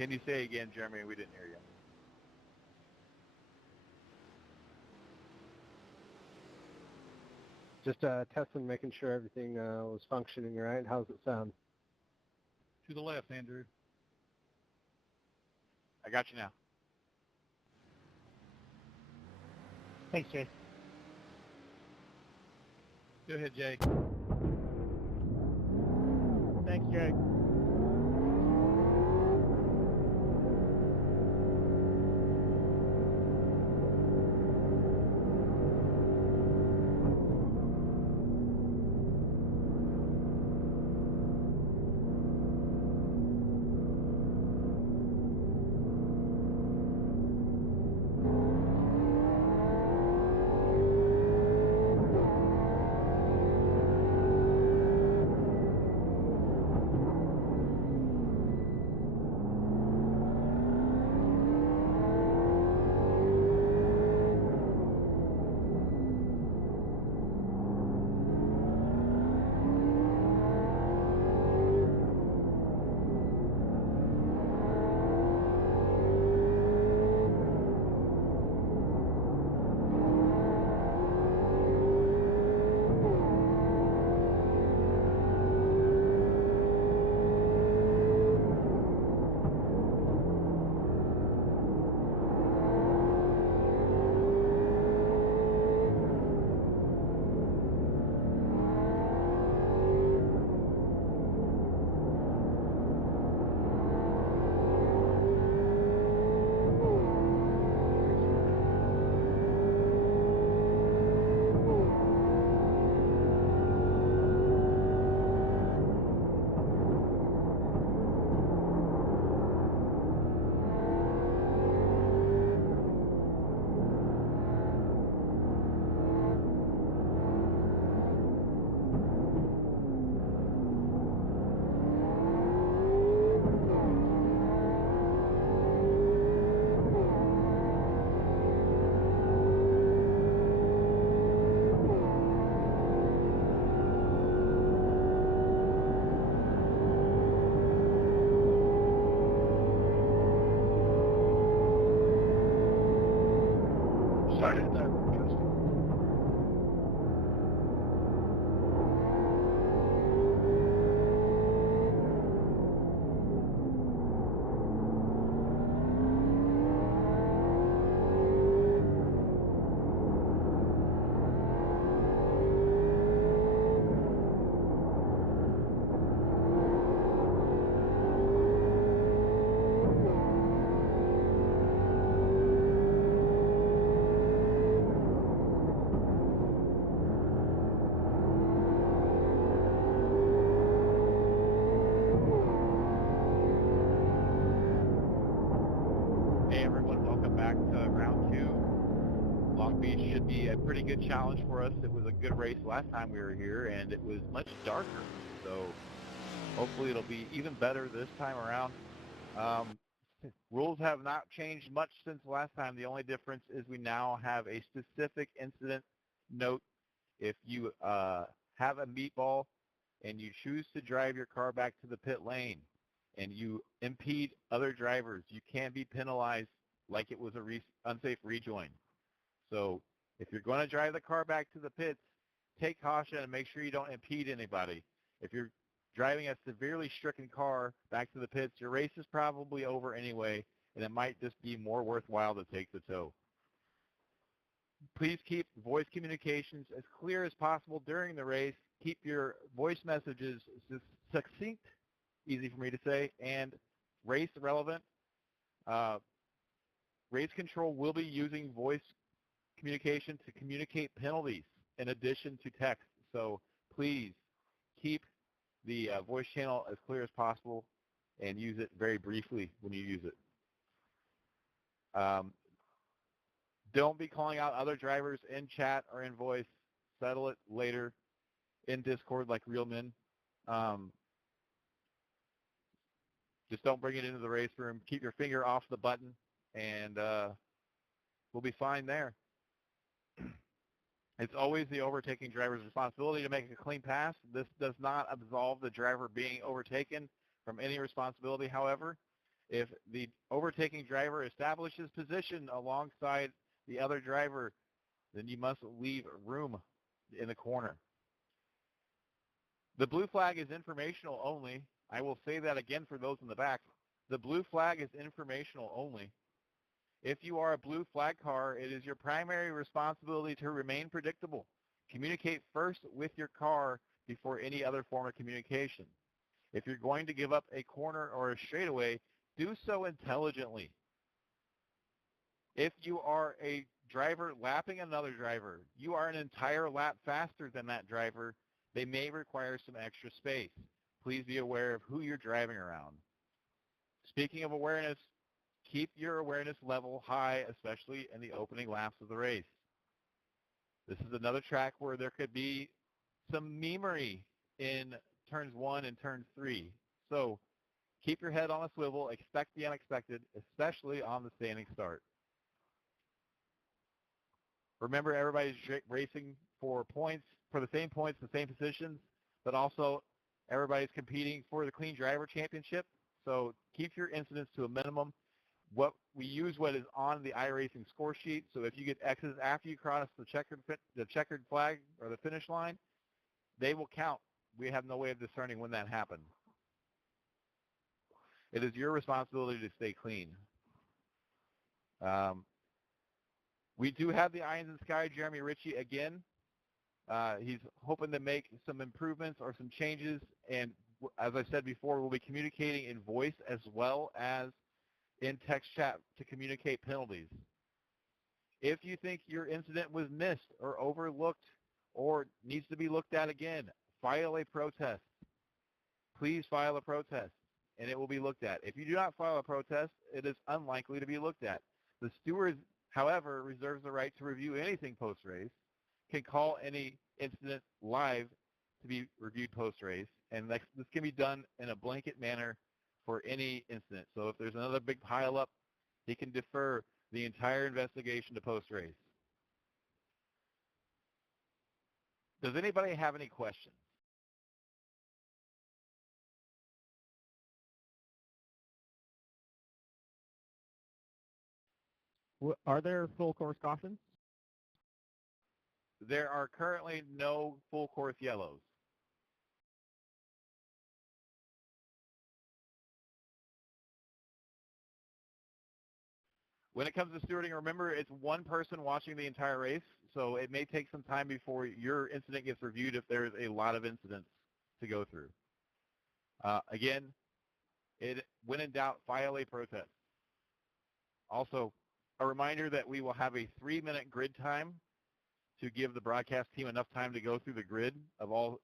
Can you say again, Jeremy? We didn't hear you. Just testing, making sure everything was functioning right. How's it sound? To the left, Andrew. I got you now. Thanks, Jay. Go ahead, Jay. Thanks, Jay. Started that broadcasting. Hey everyone, welcome back to round 2. Long Beach should be a pretty good challenge for us. It was a good race last time we were here, and it was much darker. So hopefully it'll be even better this time around. Rules have not changed much since last time. The only difference is we now have a specific incident note. If you have a meatball and you choose to drive your car back to the pit lane and you impede other drivers, you can be penalized like it was a unsafe rejoin. So if you're going to drive the car back to the pits, take caution and make sure you don't impede anybody. If you're driving a severely stricken car back to the pits, your race is probably over anyway, and it might just be more worthwhile to take the tow. Please keep voice communications as clear as possible during the race. Keep your voice messages succinct, easy for me to say, and race relevant. Race control will be using voice communication to communicate penalties in addition to text. So please keep the voice channel as clear as possible and use it very briefly when you use it. Don't be calling out other drivers in chat or in voice. Settle it later in Discord like real men. Just don't bring it into the race room. Keep your finger off the button, and we'll be fine there. It's always the overtaking driver's responsibility to make a clean pass. This does not absolve the driver being overtaken from any responsibility. However, If the overtaking driver establishes position alongside the other driver, then you must leave room in the corner. The blue flag is informational only. I will say that again for those in the back. The blue flag is informational only. If you are a blue flag car, it is your primary responsibility to remain predictable. Communicate first with your car before any other form of communication. If you're going to give up a corner or a straightaway, do so intelligently. If you are a driver lapping another driver, you are an entire lap faster than that driver, they may require some extra space. Please be aware of who you're driving around. Speaking of awareness, keep your awareness level high, especially in the opening laps of the race. This is another track where there could be some memery in turns 1 and turn 3. So keep your head on a swivel, expect the unexpected, especially on the standing start. Remember, everybody's racing for points, for the same points, the same positions, but also everybody's competing for the Clean Driver Championship. So keep your incidents to a minimum. We use what is on the iRacing score sheet. So if you get X's after you cross the checkered flag or the finish line, they will count. We have no way of discerning when that happened. It is your responsibility to stay clean. We do have the Irons in the Sky, Jeremy Ritchie, again. He's hoping to make some improvements or some changes. And as I said before, we'll be communicating in voice as well as in text chat to communicate penalties. If you think your incident was missed or overlooked or needs to be looked at again, file a protest. Please file a protest, and it will be looked at. If you do not file a protest, it is unlikely to be looked at. The steward, however, reserves the right to review anything post-race, can call any incident live to be reviewed post-race, and this can be done in a blanket manner for any incident. So if there's another big pileup, he can defer the entire investigation to post-race. Does anybody have any questions? Are there full course cautions? There are currently no full course yellows. When it comes to stewarding, remember it's one person watching the entire race, so it may take some time before your incident gets reviewed if there's a lot of incidents to go through. Again, when in doubt, file a protest. Also, a reminder that we will have a 3-minute grid time to give the broadcast team enough time to go through the grid of all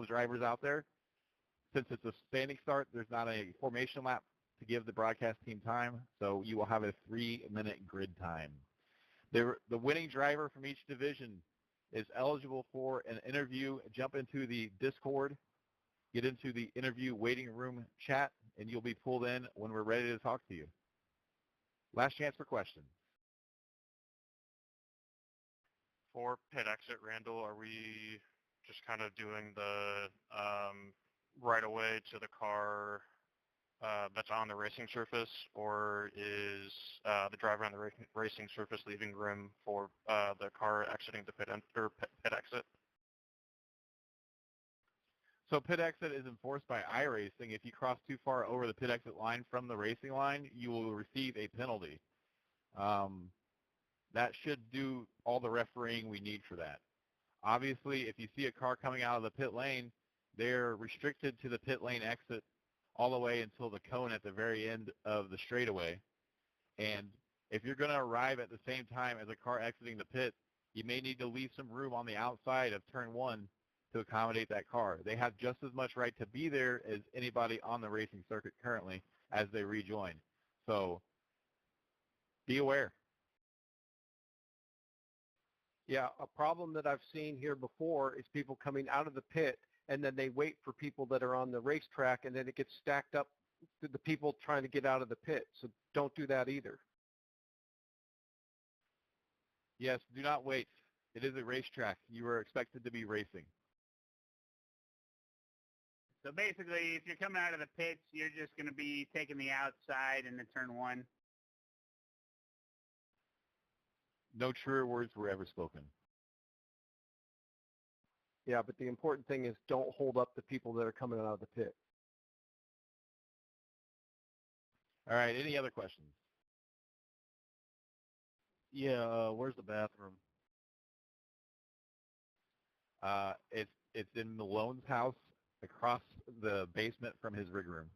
the drivers out there. Since it's a standing start, there's not a formation lap to give the broadcast team time, so you will have a 3-minute grid time. The winning driver from each division is eligible for an interview. Jump into the Discord, get into the interview waiting room chat, and you'll be pulled in when we're ready to talk to you. Last chance for questions. For pit exit, Randall, are we just kind of doing the right away to the car that's on the racing surface, or is the driver on the racing surface leaving room for the car exiting the pit exit? So pit exit is enforced by iRacing. If you cross too far over the pit exit line from the racing line, you will receive a penalty. That should do all the refereeing we need for that. Obviously, if you see a car coming out of the pit lane, they're restricted to the pit lane exit all the way until the cone at the very end of the straightaway. And if you're going to arrive at the same time as a car exiting the pit, you may need to leave some room on the outside of turn 1 to accommodate that car. They have just as much right to be there as anybody on the racing circuit currently as they rejoin. So be aware. Yeah, a problem that I've seen here before is people coming out of the pit and then they wait for people that are on the racetrack, and then it gets stacked up to the people trying to get out of the pit. So don't do that either. Yes, do not wait. It is a racetrack. You are expected to be racing. So basically, if you're coming out of the pits, you're just going to be taking the outside into turn 1. No truer words were ever spoken. Yeah, but the important thing is don't hold up the people that are coming out of the pit. All right, any other questions? Yeah, where's the bathroom? It's in Malone's house across the basement from his rig room.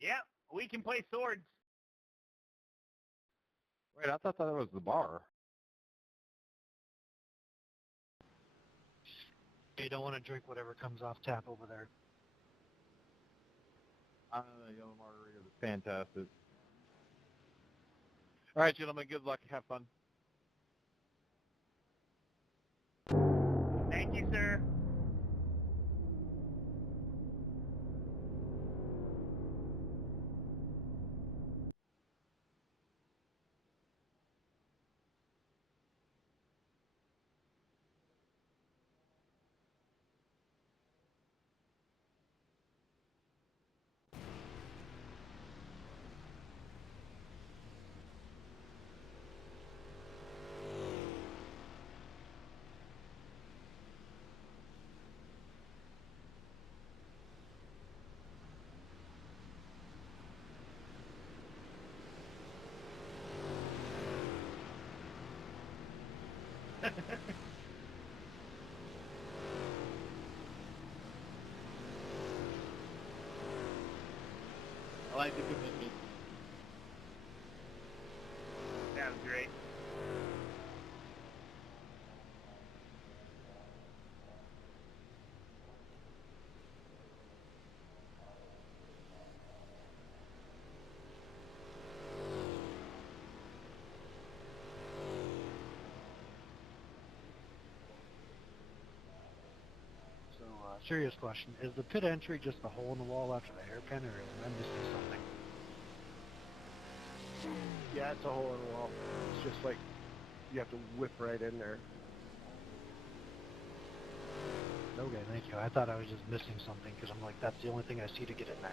Yep, we can play swords. Wait, I thought that was the bar. You don't want to drink whatever comes off tap over there. Yellow margarita is fantastic. All right, gentlemen, good luck. Have fun. Thank you, sir. I like the commitment. That was great. So, serious question. Is the pit entry just the hole in the wall after the hairpin, or am I missing something? Yeah, it's a hole in the wall. It's just like you have to whip right in there. Okay, thank you. I thought I was just missing something because I'm like, that's the only thing I see to get in there.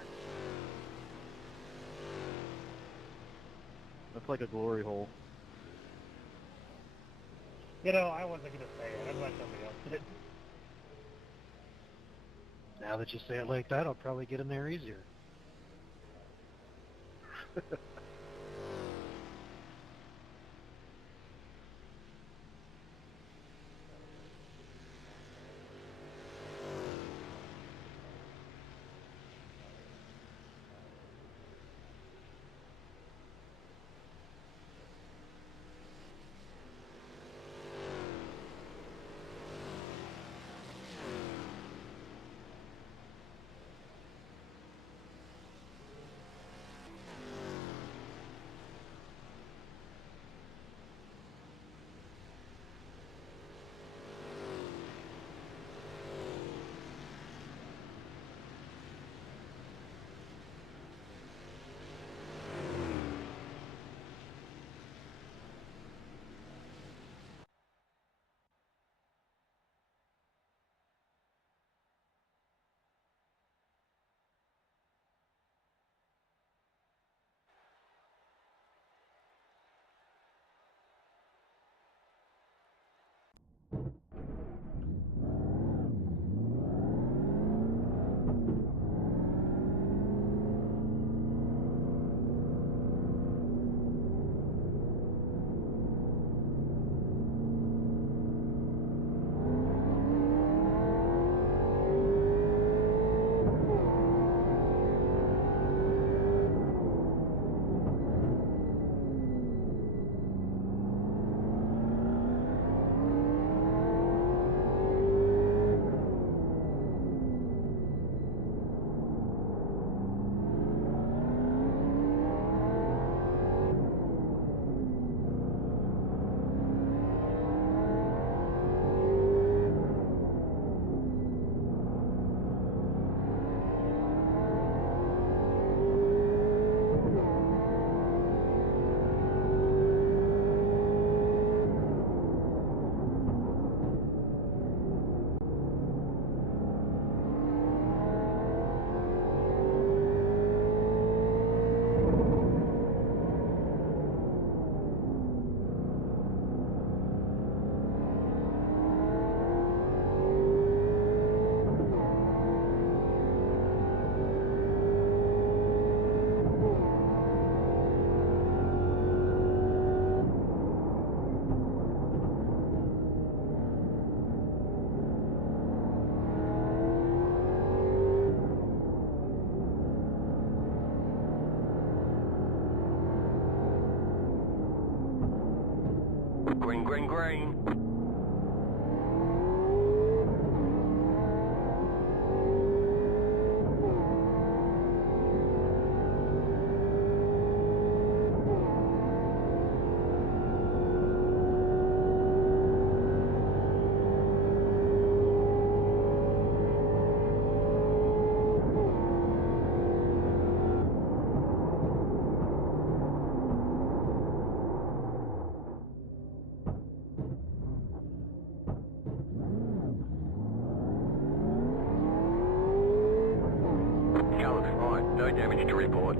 That's like a glory hole. You know, I wasn't going to say it. I'd let somebody else did. Now that you say it like that, I'll probably get in there easier. Green, green, green. Colours fine, no damage to report.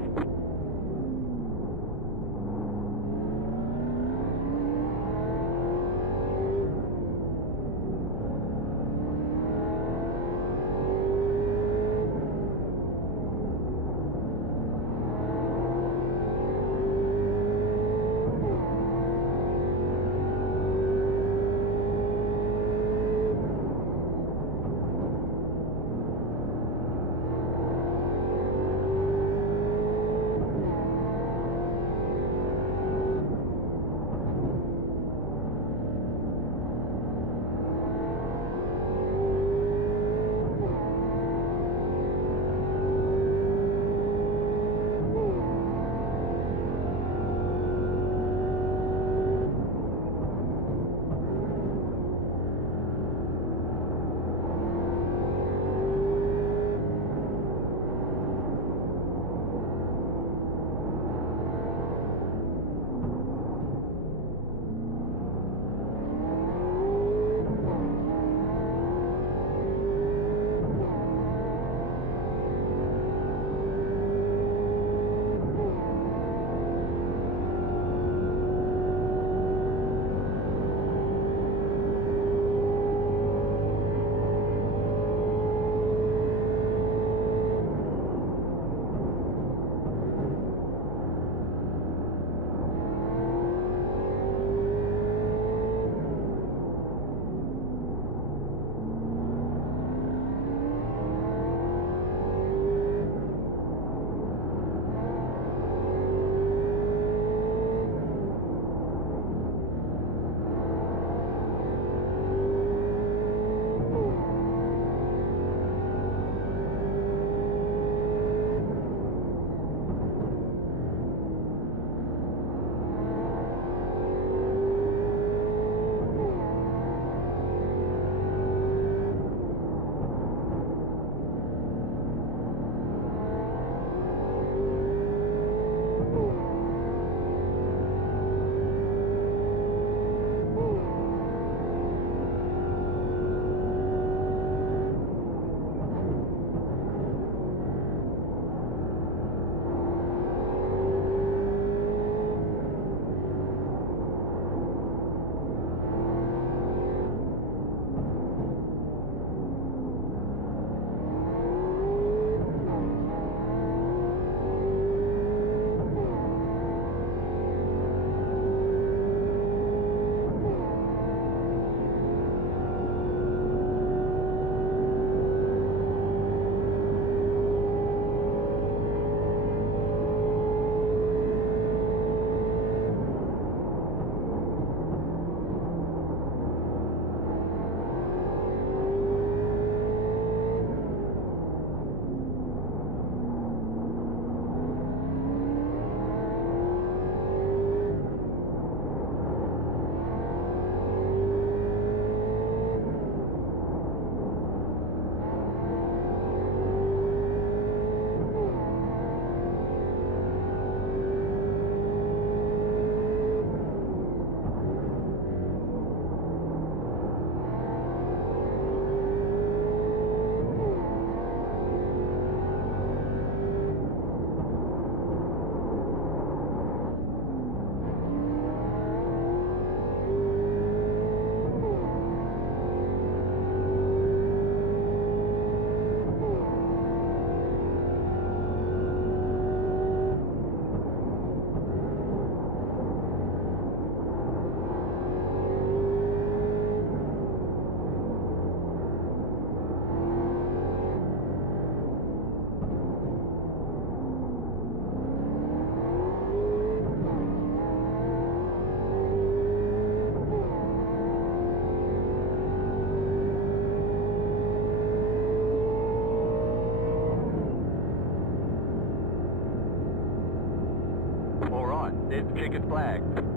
is the checkered flag.